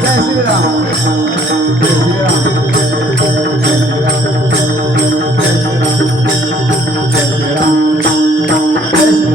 Jai Shri Ram. Jai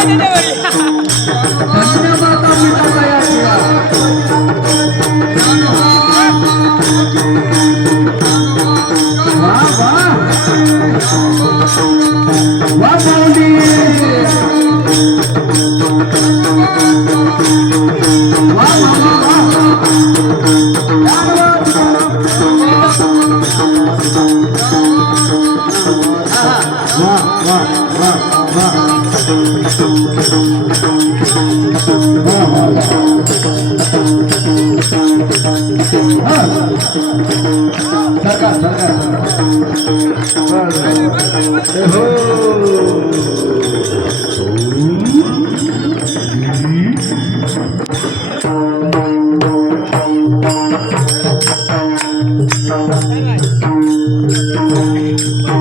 Thank you. वा वा